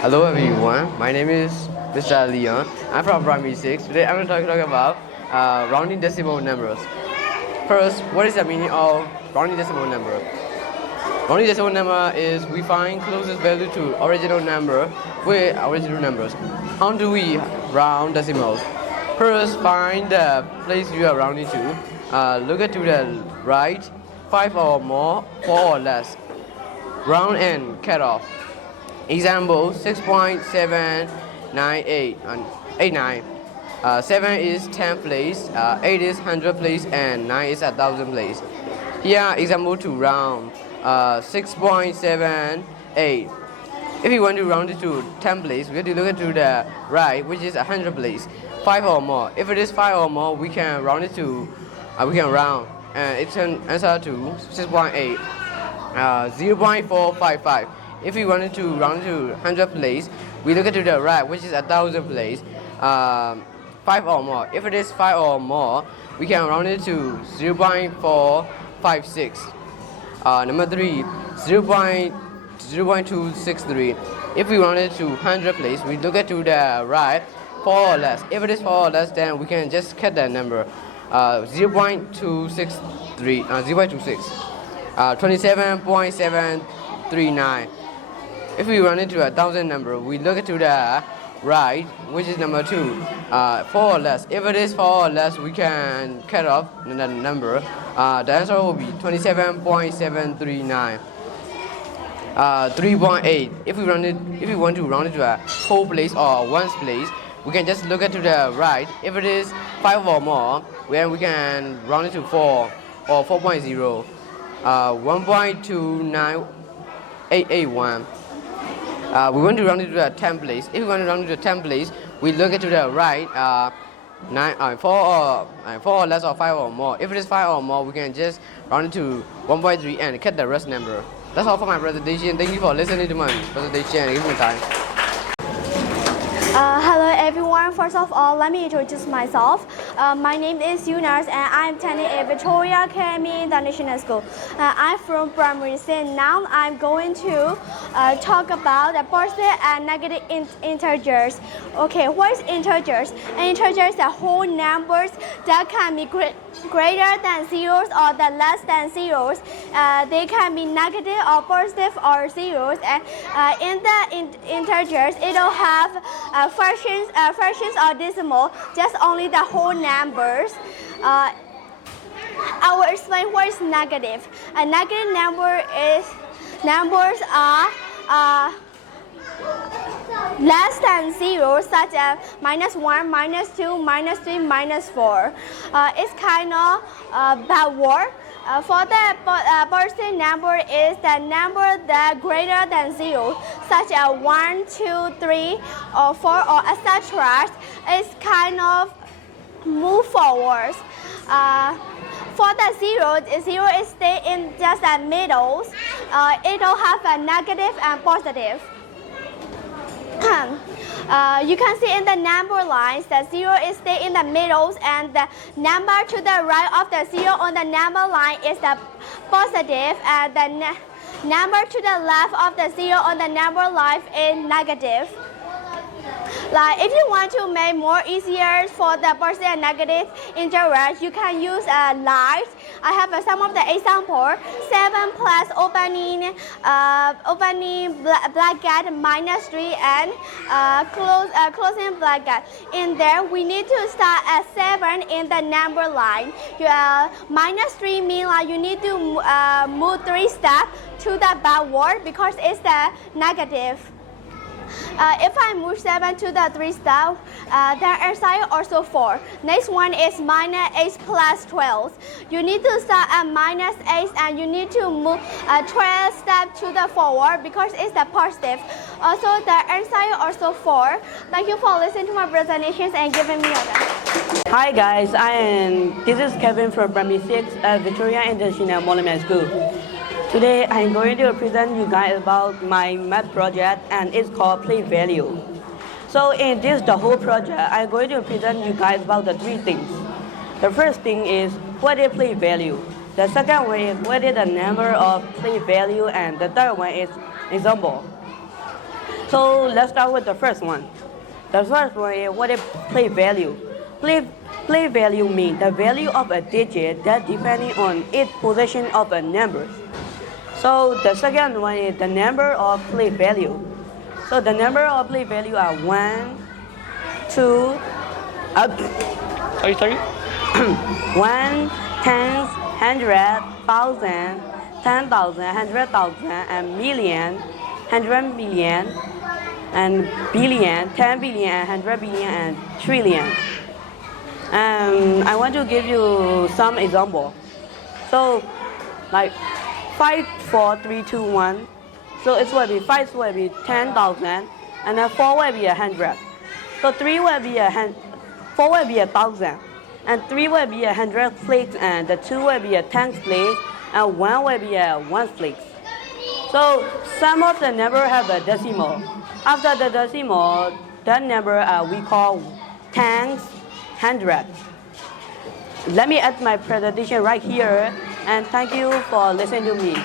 Hello everyone, my name is Mr. Leon. I'm from Primary 6. Today I'm going to talk about rounding decimal numbers. First, what is the meaning of rounding decimal number? Rounding decimal number is we find closest value to original number with original numbers. How do we round decimals? First, find the place you are rounding to. Look at to the right, 5 or more, 4 or less. Round and cut off. Example 6.798 and 89. 7 is 10th place, 8 is 100th place, and 9 is 1,000th place. Here, example to round 6.78. If you want to round it to 10th place, we have to look at to the right, which is 100th place, 5 or more. If it is 5 or more, we can round it to, we can round, and it's an answer to 6.8, 0.455. If we wanted to round to 100th place, we look at to the right, which is 1,000th place, 5 or more. If it is 5 or more, we can round it to 0.456. Number 3, 0.263. If we round it to 100th place, we look at to the right, 4 or less. If it is 4 or less, then we can just cut that number, 0.263, 0.26, 27.739. If we run into 1,000 number, we look to the right, which is number 2, 4 or less. If it is 4 or less, we can cut off the number. The answer will be 27.739. 3.8. If we want to round it to a whole place or ones place, we can just look at to the right. If it is 5 or more, then we can round it to 4 or 4.0. 1.29881. We want to round it to a 10th place. If we want to round it to a 10th place, we look at to the right, 4 or less or 5 or more. If it is 5 or more, we can just round it to 1.3 and cut the rest number. That's all for my presentation. Thank you for listening to my presentation and giving me time. Hello everyone. First of all, let me introduce myself. My name is Yunas and I'm attending at Victoria Academy International School. I'm from Primary 6. Now I'm going to talk about the positive and negative integers. Okay, what is integers? Integers are whole numbers that can be greater than zeros or the less than zeros. They can be negative or positive or zeros. And in the integers, it will have fractions or decimal, just only the whole numbers. I will explain what is negative. A negative numbers are less than zero, such as -1, -2, -3, -4. It's kind of bad word. For the positive number is the number that greater than zero, such as 1, 2, 3, or 4, or etc. It's kind of move forwards. For the zero is stay in just the middle. It will have a negative and positive. You can see in the number lines that 0 is stay in the middle, and the number to the right of the 0 on the number line is the positive, and the number to the left of the 0 on the number line is negative. Like if you want to make more easier for the positive and negative integers, you can use a light. I have some of the example. 7 plus opening bracket -3 and closing bracket. In there, we need to start at 7 in the number line. -3 means like you need to move 3 steps to the backward because it's the negative. If I move 7 to the 3 step, the answer also 4. Next one is -8 plus 12. You need to start at -8 and you need to move 12 steps to the forward because it's the positive. Also, the answer also 4. Thank you for listening to my presentations and giving me a time. Hi guys, this is Kevin from Primary 6 at Victoria International Monument School. Today I'm going to present you guys about my math project, and it's called Play Value. So in the whole project, I'm going to present you guys about the 3 things. The first thing is what is play value. The second one is what is the number of play value, and the third one is example. So let's start with the first one. The first one is what is place value. Place value means the value of a digit that depending on its position of a number. So the second one is the number of place value. So the number of place value are 1, 2, sorry. 1, 10, 100, 1,000, 10,000, 100,000, and million, 100 million, and billion, 10 billion, and 100 billion, and trillion. I want to give you some example. So, like 5, 4, 3, 2, 1. So it will be 5 will be 10,000, and then 4 will be 100. So 3 will be 4 will be 1,000, and 3 will be 100 flakes, and the 2 will be 10 flakes, and 1 will be 1 flakes. So some of the number have a decimal. After the decimal, that number we call tens, 100. Let me add my presentation right here, and thank you for listening to me.